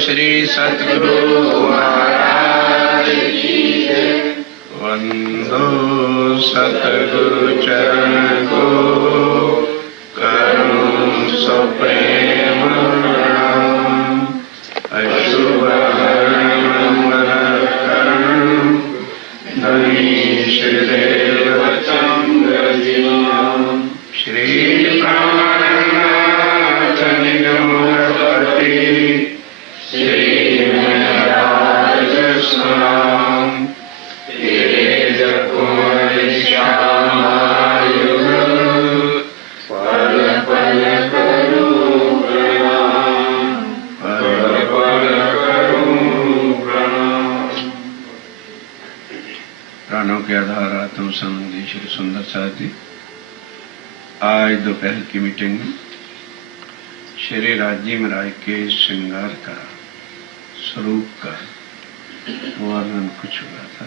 श्री सतगुरु महाराज की जय। वंदो सतगुरु चरण को करूं सो प्रेम प्रणाम। अशुभ श्री प्राणनाथ निगमपति श्री महराज सुनाम। तेज कुंवर श्यामायुध पल पल करूं प्रणाम, पल पल करूं प्रणाम। प्राणों के आधार आत्म संबंधी श्री सुंदर साथी, आज दोपहर की मीटिंग में श्री राज्य महाराज के श्रृंगार का स्वरूप का वर्णन कुछ हुआ था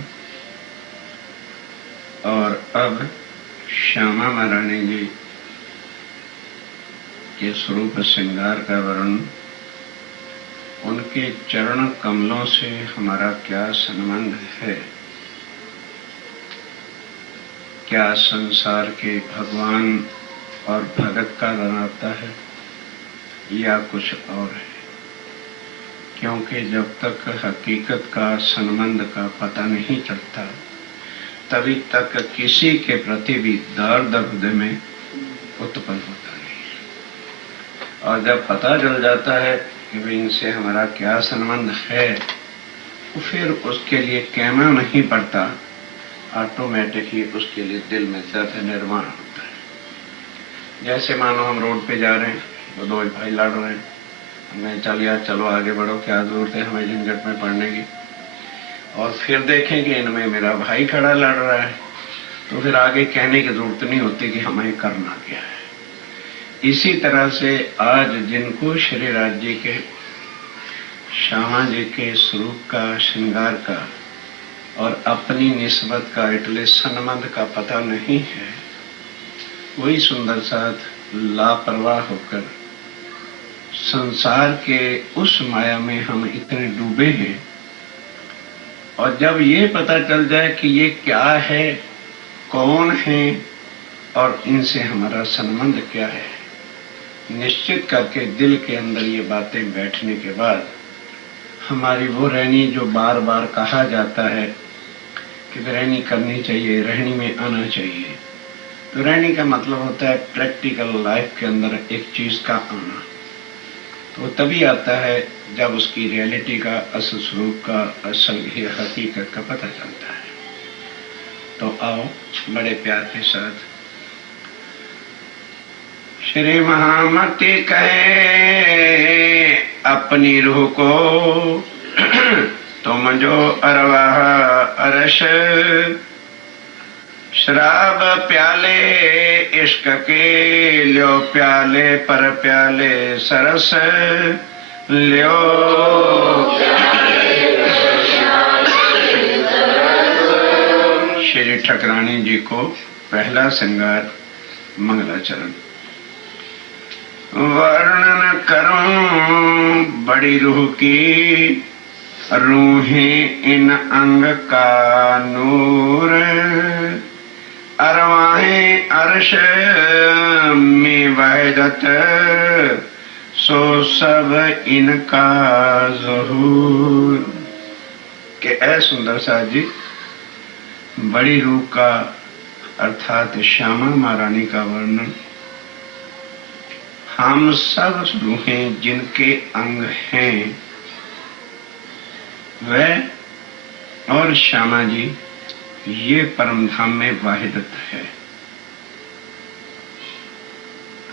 और अब श्यामा महारानी जी के स्वरूप श्रृंगार का वर्णन, उनके चरण कमलों से हमारा क्या संबंध है, क्या संसार के भगवान और भगत का बनाता है या कुछ और है। क्योंकि जब तक हकीकत का संबंध का पता नहीं चलता तभी तक किसी के प्रति भी दर्द हृदय में उत्पन्न होता नहीं। और जब पता चल जाता है कि भाई इनसे हमारा क्या संबंध है तो फिर उसके लिए कहना नहीं पड़ता, ऑटोमेटिक ही उसके लिए दिल में दर्द निर्माण होता है। जैसे मानो हम रोड पे जा रहे हैं तो दो भाई लड़ रहे हैं, हमें चल यार चलो आगे बढ़ो, क्या जरूरत है हमें झंझट में पड़ने की। और फिर देखेंगे इनमें मेरा भाई खड़ा लड़ रहा है तो फिर आगे कहने की जरूरत नहीं होती कि हमें करना क्या है। इसी तरह से आज जिनको श्री राज जी के श्यामा जी के स्वरूप का श्रृंगार का और अपनी निस्बत का इटले संबंध का पता नहीं है, वही सुंदर साथ लापरवाह होकर संसार के उस माया में हम इतने डूबे हैं। और जब ये पता चल जाए कि ये क्या है, कौन है और इनसे हमारा संबंध क्या है, निश्चित करके दिल के अंदर ये बातें बैठने के बाद हमारी वो रहनी जो बार बार कहा जाता है कि रहनी करनी चाहिए, रहनी में आना चाहिए। तो रहनी का मतलब होता है प्रैक्टिकल लाइफ के अंदर एक चीज का आना। तो तभी आता है जब उसकी रियलिटी का असल स्वरूप का असल हकीकत का पता चलता है। तो आओ बड़े प्यार के साथ श्री महामती कहे अपनी रूह को तुम जो अरवाह अरश, शराब प्याले इश्क के ल्यो प्याले पर प्याले सरस ल्यो। श्री ठकरानी जी को पहला श्रृंगार मंगलाचरण। वर्णन करूं बड़ी रूह की, रूहें इन अंग का नूर, अरवाहें अर्श में वहदत, सो सब इनका ज़हूर। के ऐ सुंदर सा जी, बड़ी रूह का अर्थात श्यामा महारानी का वर्णन, हम सब रूहें जिनके अंग हैं वह और श्यामा जी ये परम धाम में वाहिदत है।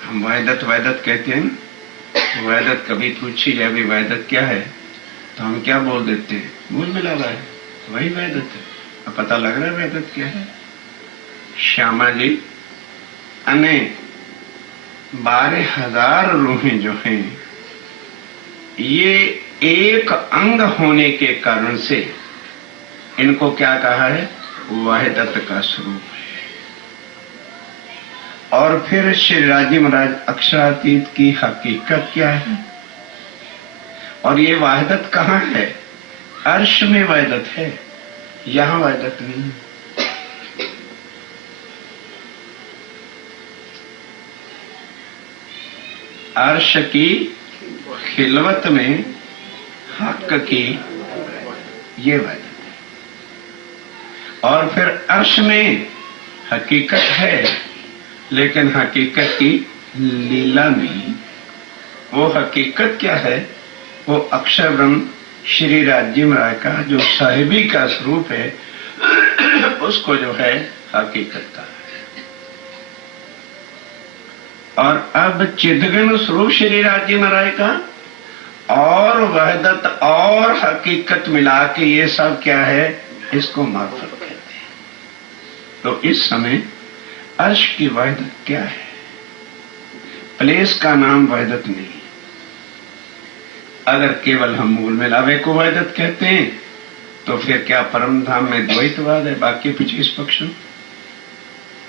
हम वाहिदत वाहिदत कहते हैं। वाहिदत कभी पूछी जाए भी वाहिदत क्या है तो हम क्या बोल देते हैं, मूल मिला रहा है, वही वाहिदत है। अब पता लग रहा है वाहिदत क्या है। श्यामा जी अने 12,000 रूहें जो हैं ये एक अंग होने के कारण से इनको क्या कहा है, वाहिदत का स्वरूप है। और फिर श्री राजी महाराज अक्षरातीत की हकीकत क्या है, और ये वाहिदत कहाँ है? अर्श में वाहिदत है, यहां वाहिदत नहीं। अर्श की खिलवत में हक की ये वाहिदत है। और फिर अर्श में हकीकत है, लेकिन हकीकत की लीला नहीं। वो हकीकत क्या है? वो अक्षर ब्रह्म श्री राज्यम राय का जो साहिबी का स्वरूप है, उसको जो है हकीकत का है। और अब चिदघन स्वरूप श्री राज्यम राय का और वहदत और हकीकत मिला के ये सब क्या है? इसको मार्फत कहते हैं। तो इस समय अर्श की वहदत क्या है? प्लेस का नाम वहदत नहीं। अगर केवल हम मूल मिलावे को वहदत कहते हैं तो फिर क्या परम धाम में द्वैतवाद है, बाकी 25 पक्ष?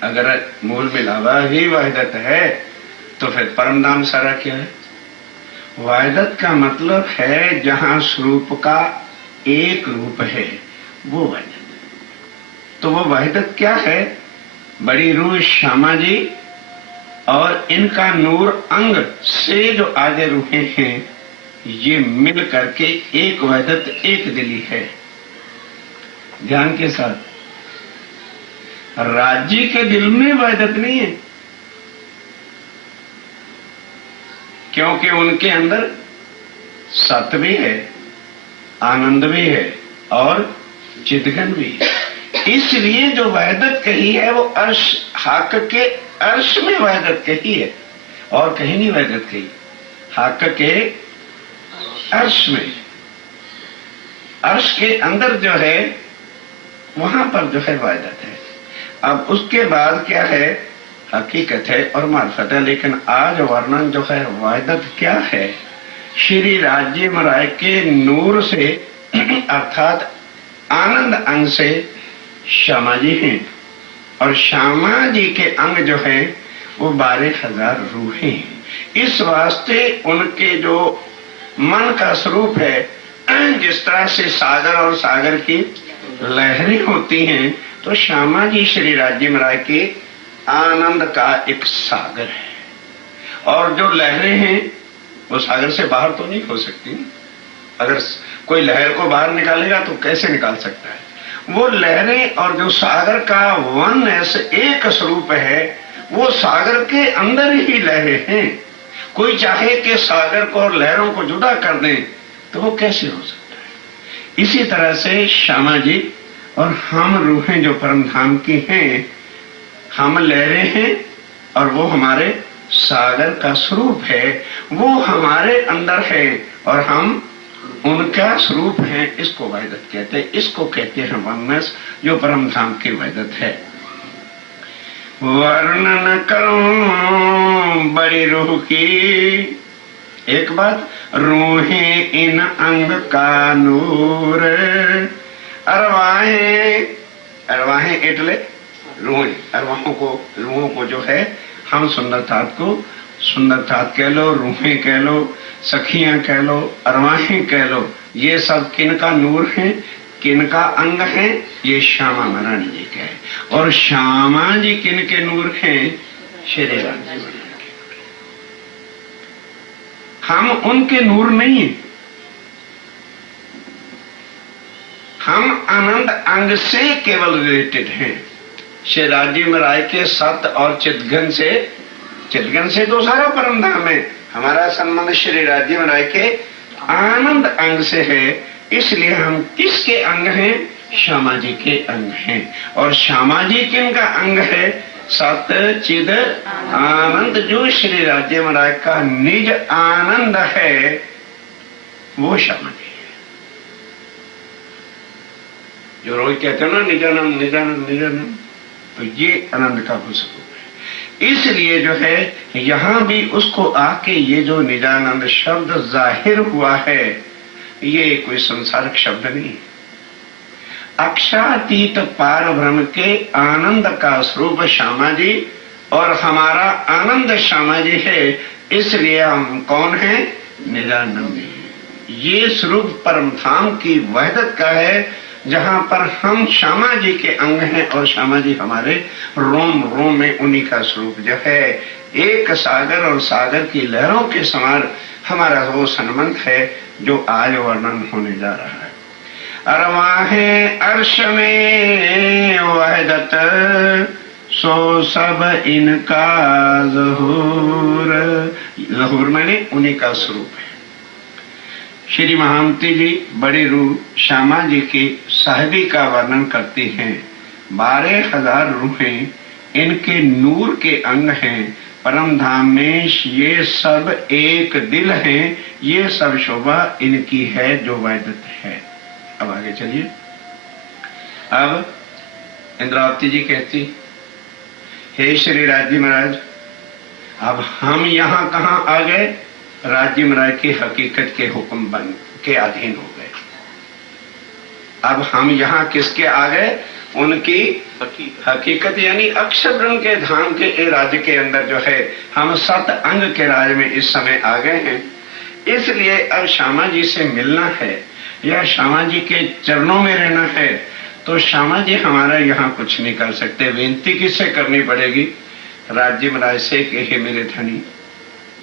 अगर मूल मिलावा ही वहदत है तो फिर परम धाम सारा क्या है? वहदत का मतलब है जहां स्वरूप का एक रूप है, वो वहदत। तो वो वहदत क्या है? बड़ी रूह श्यामा जी और इनका नूर अंग से जो आगे रूहें हैं, ये मिल करके एक वहदत एक दिली है। ध्यान के साथ, राज्य के दिल में वहदत नहीं है, क्योंकि उनके अंदर सत भी है, आनंद भी है और चिदघन भी है। इसलिए जो वहदत कही है वो अर्श, हक के अर्श में वहदत कही है और कहीं नहीं वहदत कही। हक के अर्श में, अर्श के अंदर जो है वहां पर जो है वहदत है। अब उसके बाद क्या है? हकीकत है और मार्फत है। लेकिन आज वर्णन जो है वहदत क्या है? श्री राज्यम राय के नूर से अर्थात आनंद अंग से श्यामा जी हैं और श्यामा जी के अंग जो है वो 12,000 रूहें हैं। इस वास्ते उनके जो मन का स्वरूप है, जिस तरह से सागर और सागर की लहरें होती हैं, तो श्यामा जी श्री राज्यम राय के आनंद का एक सागर है। और जो लहरें हैं वो सागर से बाहर तो नहीं हो सकती। अगर कोई लहर को बाहर निकालेगा तो कैसे निकाल सकता है? वो लहरें और जो सागर का वन ऐसे एक स्वरूप है, वो सागर के अंदर ही लहरें हैं। कोई चाहे कि सागर को और लहरों को जुदा कर दें तो वो कैसे हो सकता है? इसी तरह से श्यामा जी और हम रूहें जो परम धाम की हैं, हम लहरें हैं और वो हमारे सागर का स्वरूप है, वो हमारे अंदर है और हम उनका स्वरूप है। इसको वहदत कहते हैं। इसको कहते हैं वनस, जो परम धाम की वहदत है। वर्णन करूं बड़ी रूह की एक बात, रूहें इन अंग का नूर, अरवाहें, अरवाहें एटले रूहें, रूहों को जो है हम सुंदरतात को सुंदरतात कह लो, रूहें कह लो, सखियां कह लो, अरवाहें कह लो, ये सब किनका नूर है, किनका अंग है? ये श्यामा महारानी जी के है। और श्यामा जी किनके नूर हैं? श्री राज्य के। हम उनके नूर नहीं है, हम आनंद अंग से केवल रिलेटेड हैं। श्री राज्य राय के सत और चिदघन से, चिदघन से तो सारा परम धाम है। हमारा संबंध श्री राज्य राय के आनंद अंग से है। इसलिए हम किसके अंग हैं? श्यामा जी के अंग हैं। और श्यामा जी किनका अंग है? सत चिद आनंद, जो श्री राज्य राय का निज आनंद है, वो श्यामा जी है। जो रोज कहते हैं ना निजानंद निजानंद निजानंद, तो ये आनंद का वो स्वरूप है। इसलिए जो है यहां भी उसको आके ये जो निजानंद शब्द जाहिर हुआ है, ये कोई संसारिक शब्द नहीं। अक्षरातीत पार ब्रह्म के आनंद का स्वरूप श्यामा जी और हमारा आनंद श्यामा जी है। इसलिए हम कौन है? निजानंदी। ये स्वरूप परम धाम की वहदत का है, जहां पर हम श्यामा जी के अंग हैं और श्यामा जी हमारे रोम रोम में उन्हीं का स्वरूप जो है। एक सागर और सागर की लहरों के समान हमारा वो संबंध है जो आज वर्णन होने जा रहा है। अरवाहे अर्श में वहदत सो सब इनका ज़हूर। ज़हूर मैंने उन्हीं का स्वरूप है। श्री महामती जी बड़ी रूह श्यामा जी की साहिबी का वर्णन करती हैं। 12,000 रूहें इनके नूर के अंग हैं। परम धाम में ये सब एक दिल हैं। ये सब शोभा इनकी है जो वैदत है। अब आगे चलिए। अब इंद्रावती जी कहती, हे श्री राज्य महाराज, अब हम यहाँ कहाँ आ गए? राज्य महाराज की हकीकत के हुक्म बन के अधीन हो गए। अब हम यहाँ किसके आ गए? उनकी हकीकत यानी अक्षर ब्रह्म के धाम के राज्य के अंदर जो है हम 7 अंग के राज में इस समय आ गए हैं। इसलिए अब श्यामा जी से मिलना है या श्यामा जी के चरणों में रहना है, तो श्यामा जी हमारा यहाँ कुछ नहीं कर सकते। विनती किससे करनी पड़ेगी? राज्य महाराज से कि हे मेरे धनी,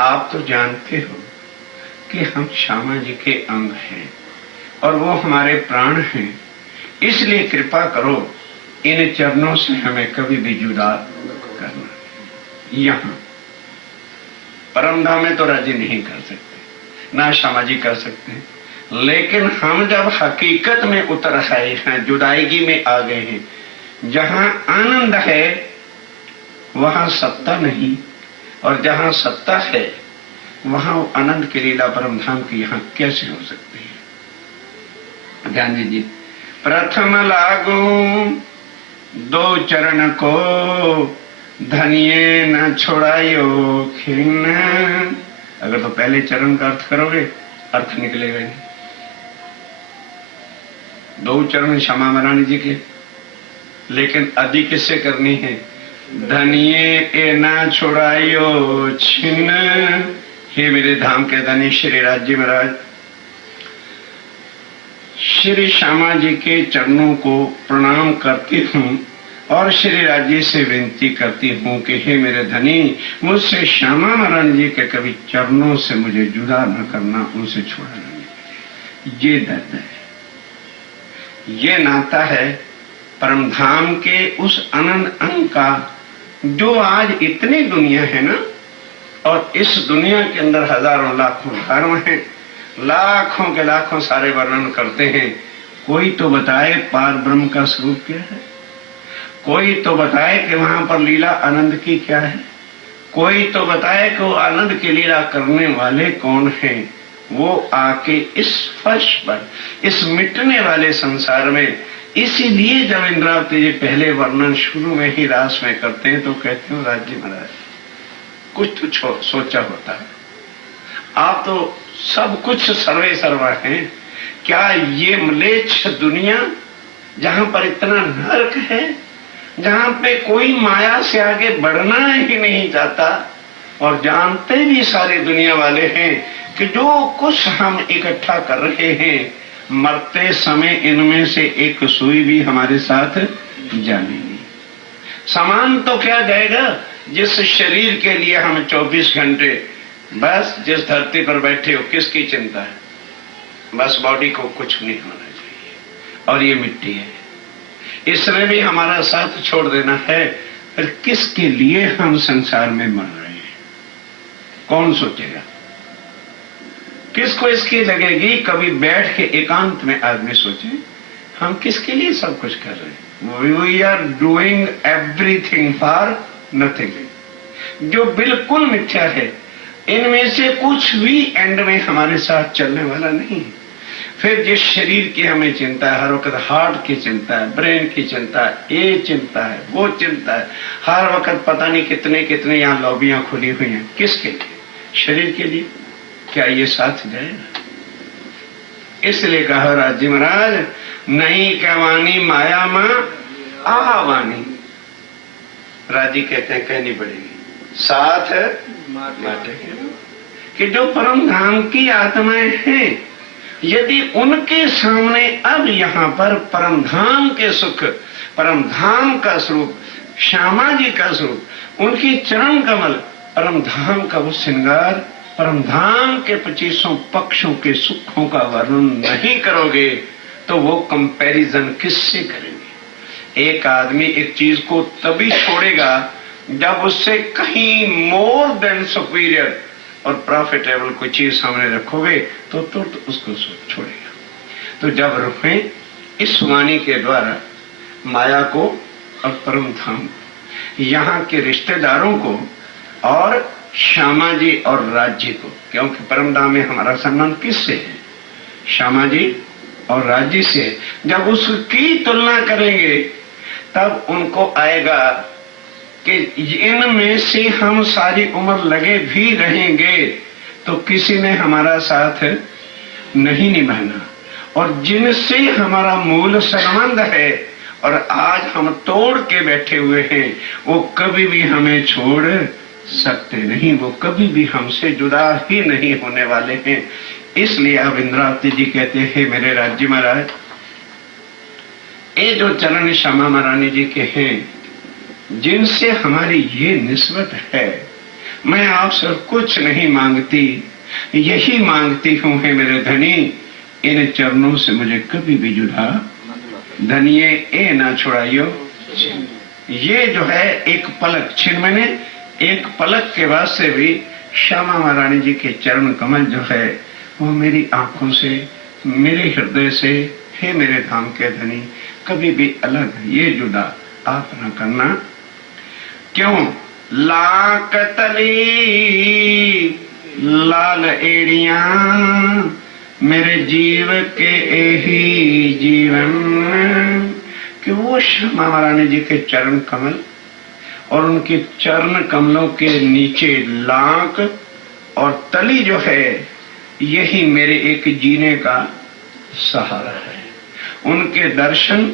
आप तो जानते हो कि हम श्यामा जी के अंग हैं और वो हमारे प्राण हैं, इसलिए कृपा करो इन चरणों से हमें कभी भी जुदा करना। यहाँ परमधाम में तो राजी नहीं कर सकते, ना श्यामा जी कर सकते, लेकिन हम जब हकीकत में उतर आए हैं, जुदाईगी में आ गए हैं, जहां आनंद है वहां सत्ता नहीं, और जहां सत्ता है वहां आनंद की लीला परमधाम की यहाँ कैसे हो सकती है? ध्यान दीजिए। प्रथम लागू 2 चरण को, धनिये न छोड़ायो खिन्न। अगर तो पहले चरण का अर्थ करोगे अर्थ निकलेगा नहीं। 2 चरण श्यामा महारानी जी के, लेकिन आदि किससे करनी है? धनिये ए ना छोड़ायो छिन्न। हे मेरे धाम के धनी श्री राज्य महाराज, श्री श्यामा जी के चरणों को प्रणाम करती हूँ और श्री राज्य से विनती करती हूँ कि हे मेरे धनी, मुझसे श्यामा महारानी जी के कभी चरणों से मुझे जुदा न करना, उनसे छोड़ना नहीं। ये दर्द है, ये नाता है परमधाम के उस अनंत अंग का, जो आज इतनी दुनिया है ना, और इस दुनिया के अंदर हजारों लाखों धर्म हैं, लाखों के लाखों सारे वर्णन करते हैं। कोई तो बताए पार ब्रह्म का स्वरूप क्या है, कोई तो बताए कि वहां पर लीला आनंद की क्या है, कोई तो बताए कि वो आनंद की लीला करने वाले कौन हैं। वो आके इस फर्श पर, इस मिटने वाले संसार में, इसीलिए जब इंद्रावती जी पहले वर्णन शुरू में ही रास में करते हैं तो कहते हो राज्य महाराज कुछ तो सोचा होता है, आप तो सब कुछ सर्वे सर्वा हैं। क्या ये म्लेच्छ दुनिया जहां पर इतना नरक है, जहां पे कोई माया से आगे बढ़ना ही नहीं चाहता, और जानते भी सारी दुनिया वाले हैं कि जो कुछ हम इकट्ठा कर रहे हैं, मरते समय इनमें से एक सुई भी हमारे साथ जानेगी। सामान तो क्या जाएगा? जिस शरीर के लिए हम 24 घंटे बस जिस धरती पर बैठे हो, किसकी चिंता है? बस बॉडी को कुछ नहीं होना चाहिए, और ये मिट्टी है, इसमें भी हमारा साथ छोड़ देना है। फिर किसके लिए हम संसार में मर रहे हैं? कौन सोचेगा? किसको इसकी लगेगी? कभी बैठ के एकांत में आदमी सोचे हम किसके लिए सब कुछ कर रहे हैं। We are doing everything for nothing, जो बिल्कुल मिथ्या है। इनमें से कुछ भी एंड में हमारे साथ चलने वाला नहीं है। फिर जिस शरीर की हमें चिंता है, हर वक्त हार्ट की चिंता है, ब्रेन की चिंता है, ये चिंता है, वो चिंता है, हर वक्त पता नहीं कितने कितने यहाँ लॉबियां खुली हुई हैं। किसके लिए? शरीर के लिए। क्या ये साथ जाएगा? इसलिए कहा राज्य महाराज, नहीं कहवानी माया मां आवानी। राजी कहते हैं कहनी पड़ेगी, साथ माटे कि जो परम धाम की आत्माएं हैं यदि उनके सामने अब यहाँ पर परमधाम के सुख, परमधाम का स्वरूप, श्यामा जी का स्वरूप, उनकी चरण कमल, परमधाम का वो श्रृंगार, परमधाम के 25 पक्षों के सुखों का वर्णन नहीं करोगे तो वो कंपैरिजन किससे करेंगे? एक आदमी एक चीज को तभी छोड़ेगा जब उससे कहीं मोर देन सुपीरियर और प्रॉफिटेबल कोई चीज सामने रखोगे तो उसको छोड़ेगा। तो जब रुके इस वाणी के द्वारा माया को और परम धाम, यहाँ के रिश्तेदारों को और श्यामा जी और राज्य को, क्योंकि परम धाम में हमारा संबंध किससे है? श्यामा जी और राज्य से। जब उसकी तुलना करेंगे तब उनको आएगा कि इनमें से हम सारी उम्र लगे भी रहेंगे तो किसी ने हमारा साथ नहीं निभाना, और जिनसे हमारा मूल संबंध है और आज हम तोड़ के बैठे हुए हैं वो कभी भी हमें छोड़ सकते नहीं, वो कभी भी हमसे जुदा ही नहीं होने वाले हैं। इसलिए अब इंद्रावती जी कहते हैं मेरे राज्य महाराज, ये जो चरण श्यामा महारानी जी के हैं जिनसे हमारी ये निस्बत है, मैं आपसे कुछ नहीं मांगती, यही मांगती हूं है मेरे धनी, इन चरणों से मुझे कभी भी जुदा धनिये ए ना छुड़ाइयो। ये जो है एक पलक छिन, मैंने एक पलक के बाद से भी श्यामा महारानी जी के चरण कमल जो है वो मेरी आंखों से, मेरे हृदय से, हे मेरे धाम के धनी, कभी भी अलग ये जुदा आप न करना। क्यों? लाक तली लाल एड़ियां मेरे जीव के यही जीवन, कि वो श्यामा महारानी जी के चरण कमल और उनके चरण कमलों के नीचे लाक और तली जो है यही मेरे एक जीने का सहारा है। उनके दर्शन,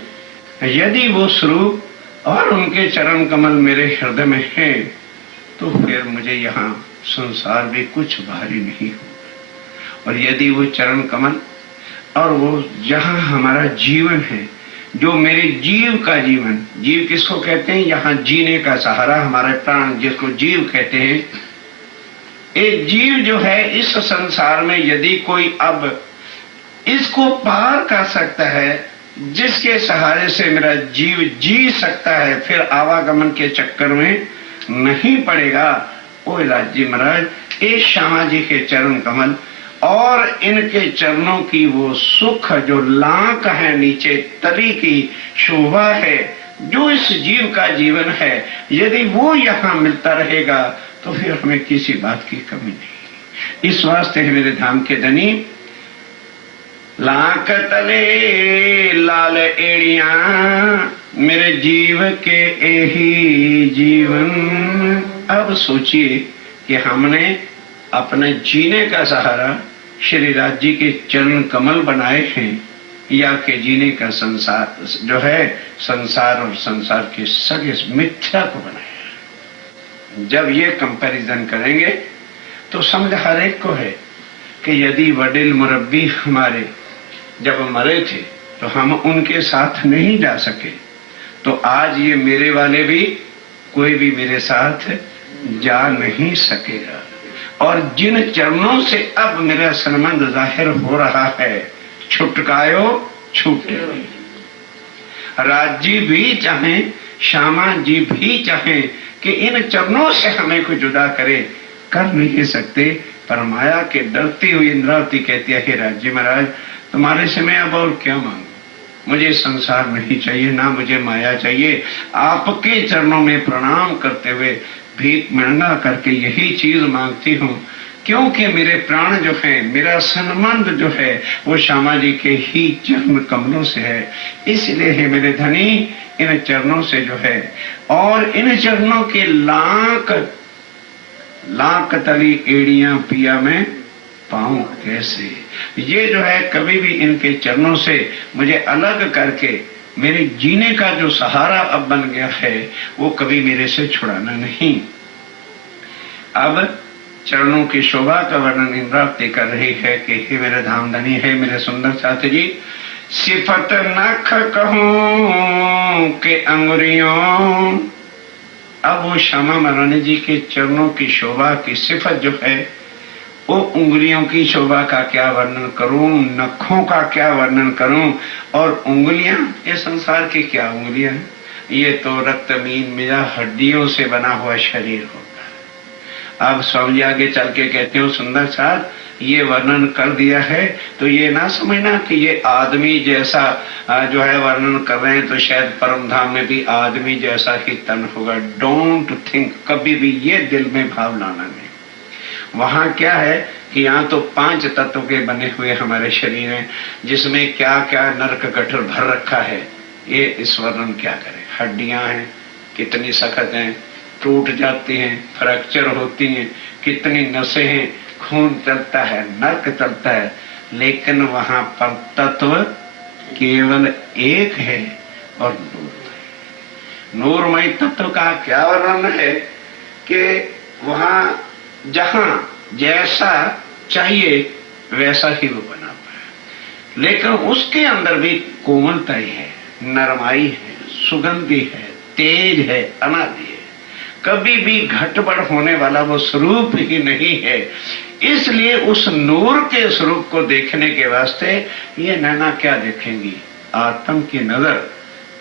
यदि वो स्वरूप और उनके चरण कमल मेरे हृदय में है तो फिर मुझे यहाँ संसार भी कुछ भारी नहीं हो। और यदि वो चरण कमल और वो जहाँ हमारा जीवन है, जो मेरे जीव का जीवन, जीव किसको कहते हैं? यहाँ जीने का सहारा, हमारे प्राण जिसको जीव कहते हैं। एक जीव जो है इस संसार में यदि कोई अब इसको पार कर सकता है, जिसके सहारे से मेरा जीव जी सकता है, फिर आवागमन के चक्कर में नहीं पड़ेगा, ओ राज्य महाराज, इस श्यामा जी के चरण कमल और इनके चरणों की वो सुख जो लांक है, नीचे तली की शोभा है, जो इस जीव का जीवन है, यदि वो यहाँ मिलता रहेगा तो फिर हमें किसी बात की कमी नहीं। इस वास्ते है मेरे धाम के धनी, लाक तले लाल एड़ियां मेरे जीव के यही जीवन। अब सोचिए कि हमने अपने जीने का सहारा श्री राज जी के चरण कमल बनाए हैं या के जीने का संसार जो है संसार और संसार के सगे मिथ्या को बनाया। जब ये कंपैरिजन करेंगे तो समझ हर एक को है कि यदि वडिल मुरब्बी हमारे जब मरे थे तो हम उनके साथ नहीं जा सके, तो आज ये मेरे वाले भी कोई भी मेरे साथ जा नहीं सकेगा। और जिन चरणों से अब मेरा संबंध जाहिर हो रहा है, छुटकायो छूटे। राज जी भी चाहे, श्यामा जी भी चाहे कि इन चरणों से हमें कोई जुदा करे, कर नहीं सकते। पर माया के डरती हुई इंद्रावती कहती है, हे राज जी महाराज, तुम्हारे से मैं अब और क्या मांगू, मुझे संसार नहीं चाहिए, ना मुझे माया चाहिए। आपके चरणों में प्रणाम करते हुए भीख मंगा करके यही चीज मांगती हूँ, क्योंकि मेरे प्राण जो है, मेरा संबंध जो है वो श्यामा जी के ही चरण कमलों से है। इसलिए है मेरे धनी, इन चरणों से जो है, और इन चरणों के लाख तली एड़ियां पिया में पाऊं कैसे। ये जो है कभी भी इनके चरणों से मुझे अलग करके मेरे जीने का जो सहारा अब बन गया है वो कभी मेरे से छुड़ाना नहीं। अब चरणों की शोभा का वर्णन इंद्रावती कर रही है कि हे मेरे धामधनी, है मेरे सुंदर साथी जी, सिफत नख कहूं के अंगुरियों। अब वो श्यामा महारानी जी के चरणों की शोभा की सिफत जो है, वो उंगलियों की शोभा का क्या वर्णन करूं, नखों का क्या वर्णन करूं। और उंगलियां, ये संसार की क्या उंगलियां, ये तो रक्त मीन मिला हड्डियों से बना हुआ शरीर होता है। अब स्वामी आगे चल के कहते हो सुंदर साथ, ये वर्णन कर दिया है तो ये ना समझना कि ये आदमी जैसा जो है वर्णन कर रहे हैं तो शायद परम धाम में भी आदमी जैसा ही तन होगा। डोंट थिंक, कभी भी ये दिल में भाव लाना नहीं। वहां क्या है कि यहाँ तो 5 तत्व के बने हुए हमारे शरीर हैं, जिसमें क्या क्या नरक गठर भर रखा है, ये इस वर्णन क्या करे। हड्डियां हैं, कितनी सख्त हैं, टूट जाती हैं, फ्रैक्चर होती हैं, कितनी नसें हैं, खून चलता है, नरक चलता है, लेकिन वहां पर तत्व केवल एक है और नूरमय। नूरमय तत्व का क्या वर्णन है कि वहां जहां जैसा चाहिए वैसा ही वो बना हुआ है, लेकिन उसके अंदर भी कोमलता है, नरमाई है, सुगंधी है, तेज है, अनादि है, कभी भी घटबड़ होने वाला वो स्वरूप ही नहीं है। इसलिए उस नूर के स्वरूप को देखने के वास्ते ये नैना क्या देखेंगी, आत्म की नजर।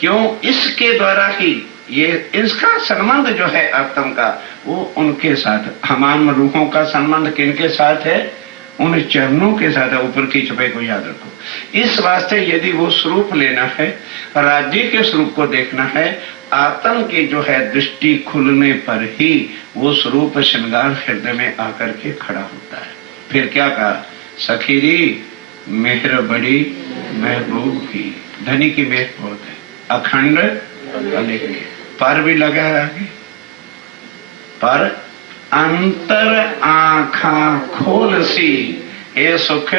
क्यों? इसके द्वारा ही ये इसका संबंध जो है आत्म का, वो उनके साथ, हमाम रूहों का संबंध किनके साथ है? उन चरणों के साथ है। ऊपर की छुपे को याद रखो। इस वास्ते यदि वो स्वरूप लेना है, राज्य के स्वरूप को देखना है, आत्म की जो है दृष्टि खुलने पर ही वो स्वरूप श्रृंगार हृदय में आकर के खड़ा होता है। फिर क्या कहा? सखी जी मेहर बड़ी महबूब की, धनी की मेहर बहुत है, अखंड अलेख, पर भी लगा है आगे, पर अंतर आँखा खोल सी ये सुख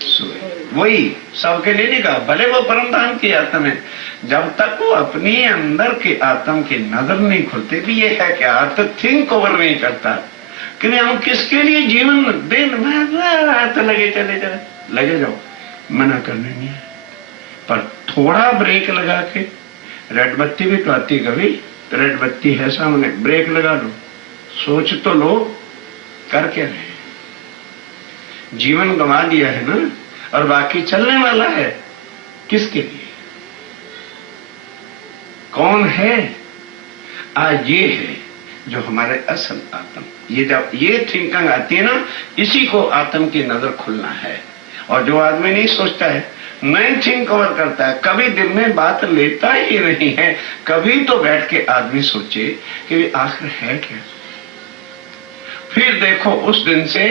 सोई। वही सबके लिए नहीं कहा, भले वो परम धाम की आत्म है, जब तक वो अपनी अंदर की आत्म की नजर नहीं खुलती भी ये है क्या, अर्थ थिंक ओवर नहीं करता कि हम किसके लिए जीवन दिन में लगे चले लगे जाओ, मना करने नहीं है, पर थोड़ा ब्रेक लगा के, रेड बत्ती भी तो आती कभी, रेड बत्ती है सामने, ब्रेक लगा लो, सोच तो लो कर क्या रहे। जीवन गंवा दिया है ना, और बाकी चलने वाला है किसके लिए? कौन है? आज ये है जो हमारे असल आत्म। ये जब ये थिंकिंग आती है ना, इसी को आत्म की नजर खुलना है। और जो आदमी नहीं सोचता है, नहीं थिंक ओवर करता है, कभी दिल में बात लेता ही नहीं है, कभी तो बैठ के आदमी सोचे कि आखिर है क्या। फिर देखो उस दिन से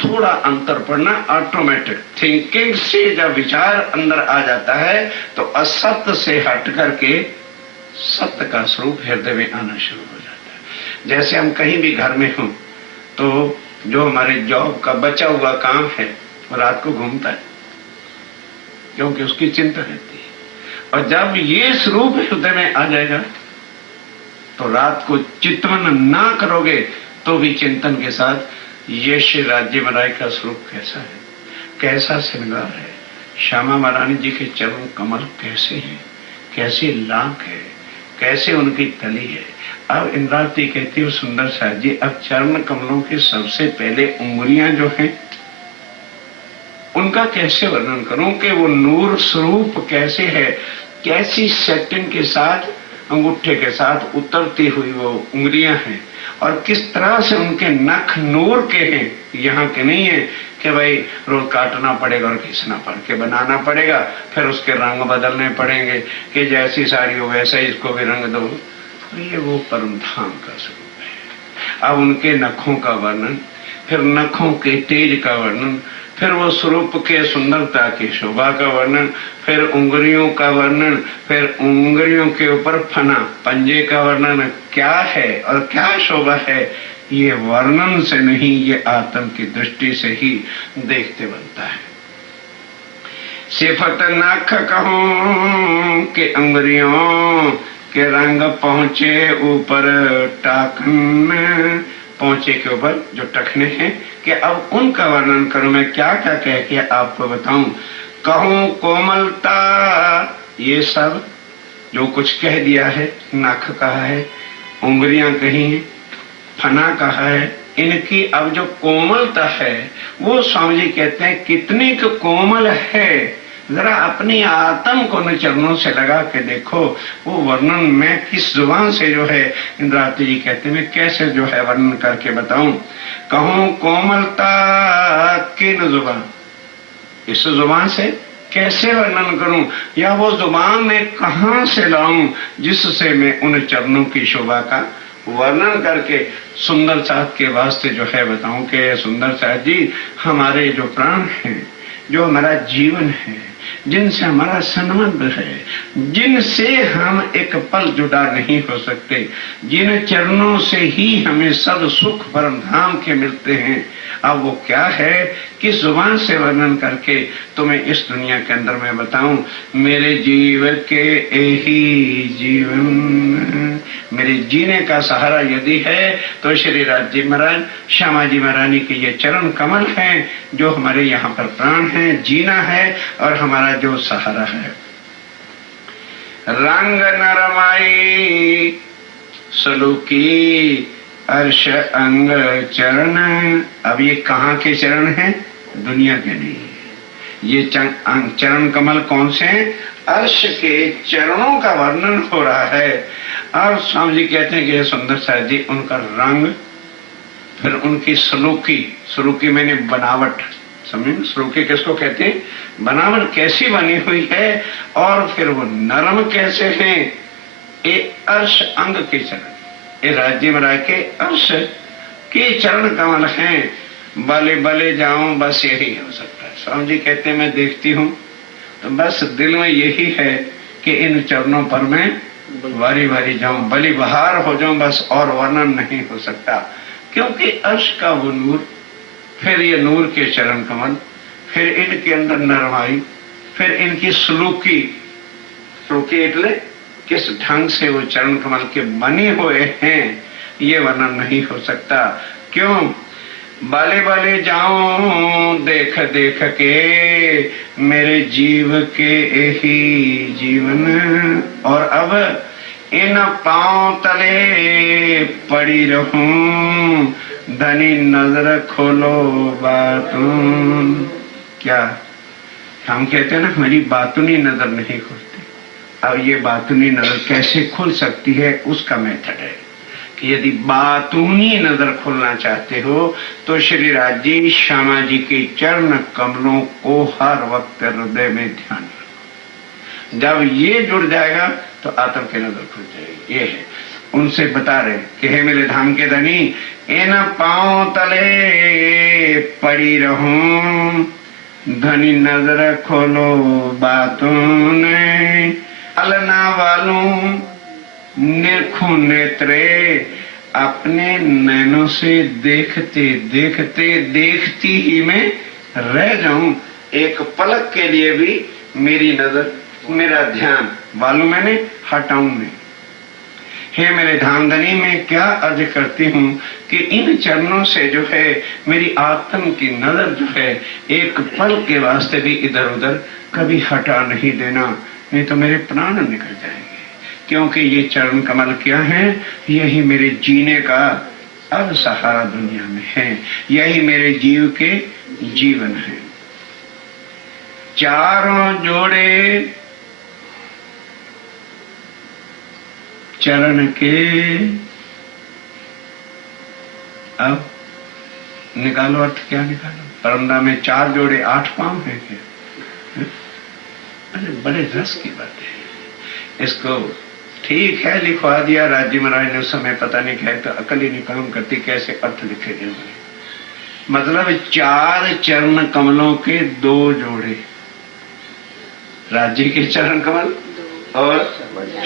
थोड़ा अंतर पड़ना ऑटोमेटिक। थिंकिंग से जब विचार अंदर आ जाता है तो असत्य से हट करके सत्य का स्वरूप हृदय में आना शुरू हो जाता है। जैसे हम कहीं भी घर में हों तो जो हमारे जॉब का बचा हुआ काम है वो रात को घूमता है, क्योंकि उसकी चिंता रहती है। और जब ये स्वरूप हृदय में आ जाएगा तो रात को चिंतन ना करोगे तो भी चिंतन के साथ ये श्री राज्य महाराज का स्वरूप कैसा है, कैसा श्रृंगार है, श्यामा महारानी जी के चरण कमल कैसे हैं, कैसी लाख है, कैसे उनकी तली है। अब इंद्रावती कहती हो सुंदर साथ जी, अब चरण कमलों के सबसे पहले उंगलियां जो हैं उनका कैसे वर्णन करूं कि वो नूर स्वरूप कैसे है, कैसी सेटिंग के साथ, अंगूठे के साथ उतरती हुई वो उंगलियां हैं, और किस तरह से उनके नख नूर के हैं। यहाँ के नहीं है कि भाई रोज काटना पड़ेगा और घिसना पड़ के बनाना पड़ेगा, फिर उसके रंग बदलने पड़ेंगे कि जैसी साड़ी हो वैसा ही इसको भी रंग दो। तो ये वो परम धाम का स्वरूप है। अब उनके नखों का वर्णन, फिर नखों के तेज का वर्णन, फिर वो स्वरूप के सुंदरता की शोभा का वर्णन, फिर उंगलियों का वर्णन, फिर उंगलियों के ऊपर फना पंजे का वर्णन क्या है और क्या शोभा है। ये वर्णन से नहीं, ये आत्म की दृष्टि से ही देखते बनता है। सिफत नख कहूं के अंगुरियों के रंग पहुंचे ऊपर टाकन, पहुंचे के ऊपर जो टखने हैं कि अब उनका वर्णन करूं, मैं क्या क्या कह के आपको बताऊं। कहूं कोमलता, ये सब जो कुछ कह दिया है, नाक कहा है, उंगलियां कही हैं, फना कहा है, इनकी अब जो कोमलता है वो स्वामी जी कहते हैं कितनी कोमल है, जरा अपनी आत्म को न चरणों से लगा के देखो। वो वर्णन मैं किस जुबान से जो है, इंद्रावती जी कहते हैं मैं कैसे जो है वर्णन करके बताऊं। कहूं कोमलता किन जुबान, इस जुबान से कैसे वर्णन करूं, या वो जुबान में कहां से लाऊं जिससे मैं उन चरणों की शोभा का वर्णन करके सुंदर साथ के वास्ते जो है बताऊं कि सुंदर साथ जी हमारे जो प्राण हैं, जो हमारा जीवन है, जिनसे हमारा संबंध है, जिनसे हम एक पल जुदा नहीं हो सकते, जिन चरणों से ही हमें सब सुख परम धाम के मिलते हैं, अब वो क्या है, किस जुबान से वर्णन करके तुम्हें इस दुनिया के अंदर मैं बताऊं। मेरे जीव के यही जीवन, मेरे जीने का सहारा यदि है तो श्री राज जी महाराज, श्यामा जी महारानी के ये चरण कमल हैं जो हमारे यहाँ पर प्राण हैं, जीना है और हमारा जो सहारा है। रंग नरमाई सलूकी अर्श अंग चरण, अब ये कहाँ के चरण हैं, दुनिया के नहीं। ये चरण कमल कौन से हैं, अर्श के चरणों का वर्णन हो रहा है। और स्वामी जी कहते हैं कि ये सुंदर साहब जी उनका रंग, फिर उनकी सलूकी, सलूकी मैंने बनावट, समझे सलूकी किसको कहते हैं, बनावट कैसी बनी हुई है, और फिर वो नरम कैसे हैं। ये अर्श अंग के चरण, ये राज्य महाराज के अर्श के चरण कमल हैं। बले बले जाऊं, बस यही हो सकता है। स्वामी जी कहते हैं मैं देखती हूँ तो बस दिल में यही है कि इन चरणों पर मैं वारी वारी जाऊं, बलि बहार हो जाऊं, बस और वर्णन नहीं हो सकता। क्योंकि अर्श का वो नूर, फिर ये नूर के चरण कमल, फिर इनके अंदर नरमाई, फिर इनकी सलूकी, सलूकी इतने किस ढंग से वो चरण कमल के बने हुए हैं, ये वर्णन नहीं हो सकता। क्यों, बाले बाले जाऊं देख देख के मेरे जीव के यही जीवन, और अब इन पांव तले पड़ी रहूं, धनी नजर खोलो बातून। क्या हम कहते हैं ना, हमारी बातूनी नजर नहीं खुलती। अब ये बातूनी नजर कैसे खुल सकती है, उसका मेथड है कि यदि बातूनी नजर खुलना चाहते हो तो श्री राज जी श्यामा जी के चरण कमलों को हर वक्त हृदय में ध्यान रखो। जब ये जुड़ जाएगा तो आत्म की नजर खुल जाएगी। ये है, उनसे बता रहे कि हे मेरे धाम के धनी, इन पांव तले पड़ी रहूं, धनी नजर खोलो बातों ने, अलना वालों निरखू नेत्रे, अपने नैनों से देखते देखते देखती ही मैं रह जाऊं, एक पलक के लिए भी मेरी नजर, मेरा ध्यान वालों मैंने हटाऊं नहीं। हे मेरे धामधनी, मैं क्या अर्ज करती हूँ कि इन चरणों से जो है मेरी आत्म की नजर जो है एक पल के वास्ते भी इधर उधर कभी हटा नहीं देना, नहीं तो मेरे प्राण निकल जाएंगे। क्योंकि ये चरण कमल क्या है, यही मेरे जीने का अब सहारा दुनिया में है, यही मेरे जीव के जीवन है। चारों जोड़े चरण के, अब निकालो अर्थ, क्या निकालो, परमदा में 4 जोड़े 8 पांव है क्या? अरे बड़े रस की बात है। इसको ठीक है लिखवा दिया राज्य महाराज ने उस समय, पता नहीं क्या तो अकल ही नहीं काम करती कैसे अर्थ लिखे गए। मतलब 4 चरण कमलों के 2 जोड़े, राज्य के चरण कमल और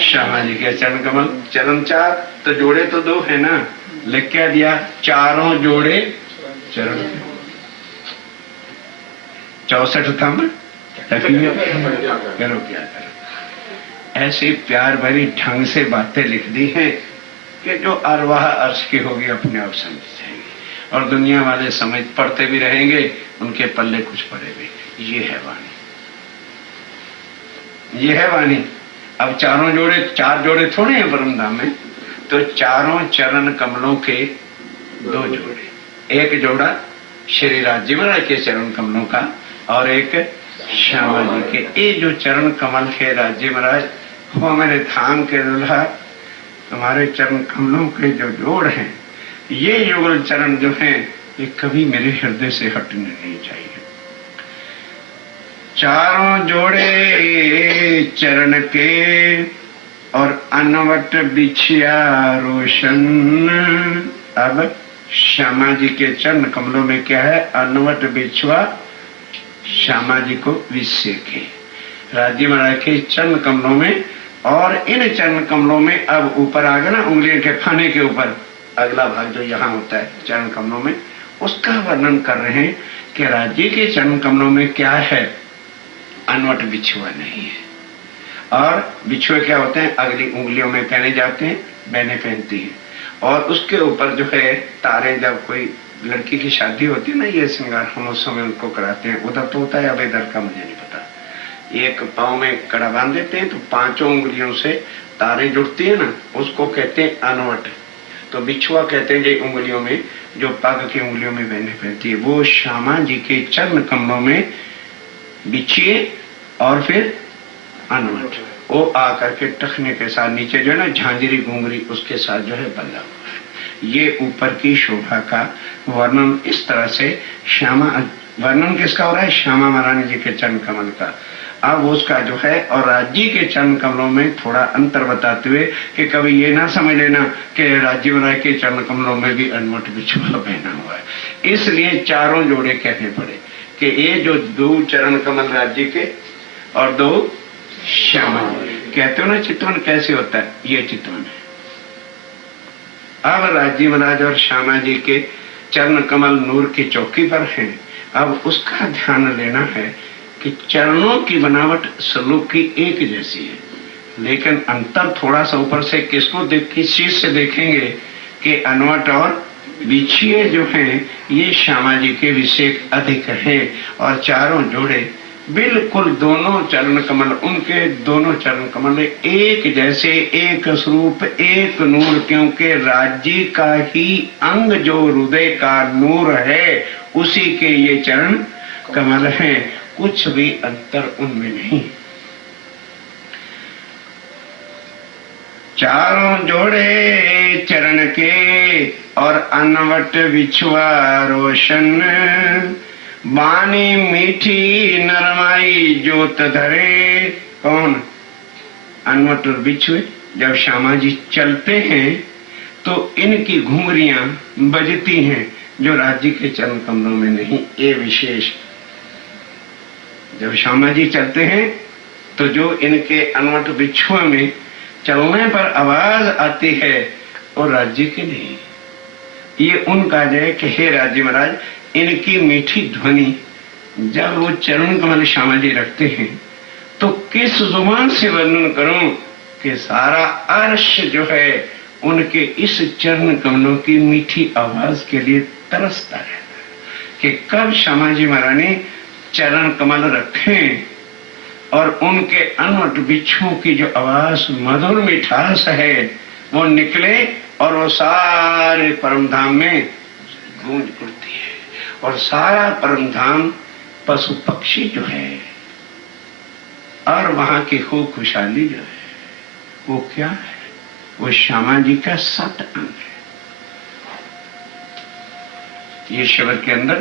श्यामा जी के चरण कमल, चरण 4 तो जोड़े तो 2 है ना, लिख क्या दिया, चारों जोड़े चरण के 64 थंब करो क्या करो। ऐसे प्यार भरी ढंग से बातें लिख दी हैं कि जो अरवाह अर्श की होगी अपने आप समझ जाएंगे, और दुनिया वाले समझ पढ़ते भी रहेंगे, उनके पल्ले कुछ पड़े भी। ये है वाणी, ये है वाणी। अब चारों जोड़े, 4 जोड़े थोड़े हैं परम धाम में, तो चारों चरण कमलों के 2 जोड़े, एक जोड़ा श्री राज्य महाराज के चरण कमलों का और एक श्यामा जी के। ये जो चरण कमल है राज्य महाराज, वो मेरे धाम के दुल्हा, तुम्हारे चरण कमलों के जो जोड़ हैं, ये युगल चरण जो हैं, ये कभी मेरे हृदय से हटने नहीं चाहिए। चारों जोड़े चरण के और अनवट बिछिया रोशन। अब श्यामा जी के चरण कमलों में क्या है? अनवट बिछुआ श्यामा जी को विषेके, राज्य महाराज के चरण कमलों में। और इन चरण कमलों में अब ऊपर आ गया ना, उंगलियों के खाने के ऊपर अगला भाग जो यहाँ होता है चरण कमलों में, उसका वर्णन कर रहे हैं कि राज्य के चरण कमलों में क्या है? अनवट बिछुआ नहीं है। और बिछुए क्या होते हैं? अगली उंगलियों में पहने जाते हैं, बहनें पहनती हैं। और उसके ऊपर जो है तारे, जब कोई लड़की की शादी होती है ना, ये श्रृंगार हम उस समय उनको कराते हैं। उधर तो होता है, अब इधर का मुझे नहीं पता। एक पाँव में कड़ा बांध देते हैं, तो 5 उंगलियों से तारे जुड़ती है ना, उसको कहते हैं अनवट। तो बिछुआ कहते हैं जो उंगलियों में, जो पग की उंगलियों में बहनें पहनती है, वो श्यामा जी के चरण कमलों में बिछिए और फिर अनवट, वो आकर के टखने के साथ नीचे जो है ना झांझरी घुंघरी उसके साथ जो है बंधा हुआ है। ये ऊपर की शोभा का वर्णन इस तरह से श्यामा, वर्णन किसका हो रहा है? श्यामा महारानी जी के चरण कमल का। अब उसका जो है और राज्य के चरण कमलों में थोड़ा अंतर बताते हुए कि कभी ये ना समझ लेना कि राज्य महाराज के चरण कमलों में भी अनवट बिछुआ पहना हुआ है। इसलिए चारों जोड़े कहने पड़े कि ये जो 2 चरण कमल राज्य के और 2 श्यामा जी। कहते हो ना चितवन कैसे होता है? ये चितवन है। अब राज्य महाराज और श्यामा जी के चरण कमल नूर की चौकी पर हैं। अब उसका ध्यान लेना है कि चरणों की बनावट सलूक की एक जैसी है, लेकिन अंतर थोड़ा सा ऊपर से किसको किस चीज से देखेंगे कि अनवट और बिछिए जो हैं ये श्यामा जी के विषेक अधिक है। और चारों जोड़े बिल्कुल दोनों चरण कमल, उनके दोनों चरण कमल एक जैसे, एक स्वरूप, एक नूर, क्योंकि राज्य का ही अंग जो हृदय का नूर है उसी के ये चरण कमल हैं, कुछ भी अंतर उनमें नहीं। चारों जोड़े चरण के और अनवट बिछुआ रोशन, बानी मीठी नरमाई जोत धरे। कौन? अनवट और बिछुए। जब श्यामा जी चलते हैं तो इनकी घुंघरियां बजती हैं, जो राज्य के चरण कमलों में नहीं। ये विशेष, जब श्यामा जी चलते हैं तो जो इनके अनवट बिछुआ में चलने पर आवाज आती है और राज्य के नहीं। ये उनका जय कि हे राज्य महाराज, इनकी मीठी ध्वनि जब वो चरण कमल श्यामा जी रखते हैं तो किस जुबान से वर्णन करूं कि सारा अर्श जो है उनके इस चरण कमलों की मीठी आवाज के लिए तरसता रहता है कि कब श्यामा जी महारानी चरण कमल रखें और उनके अनवट बिच्छुओं की जो आवाज मधुर मिठास है वो निकले और वो सारे परम धाम में गूंज उठती है। और सारा परम धाम पशु पक्षी जो है और वहां की खूब खुशहाली जो है वो क्या है? वो श्यामा जी का 7 अंग है। ये शिविर के अंदर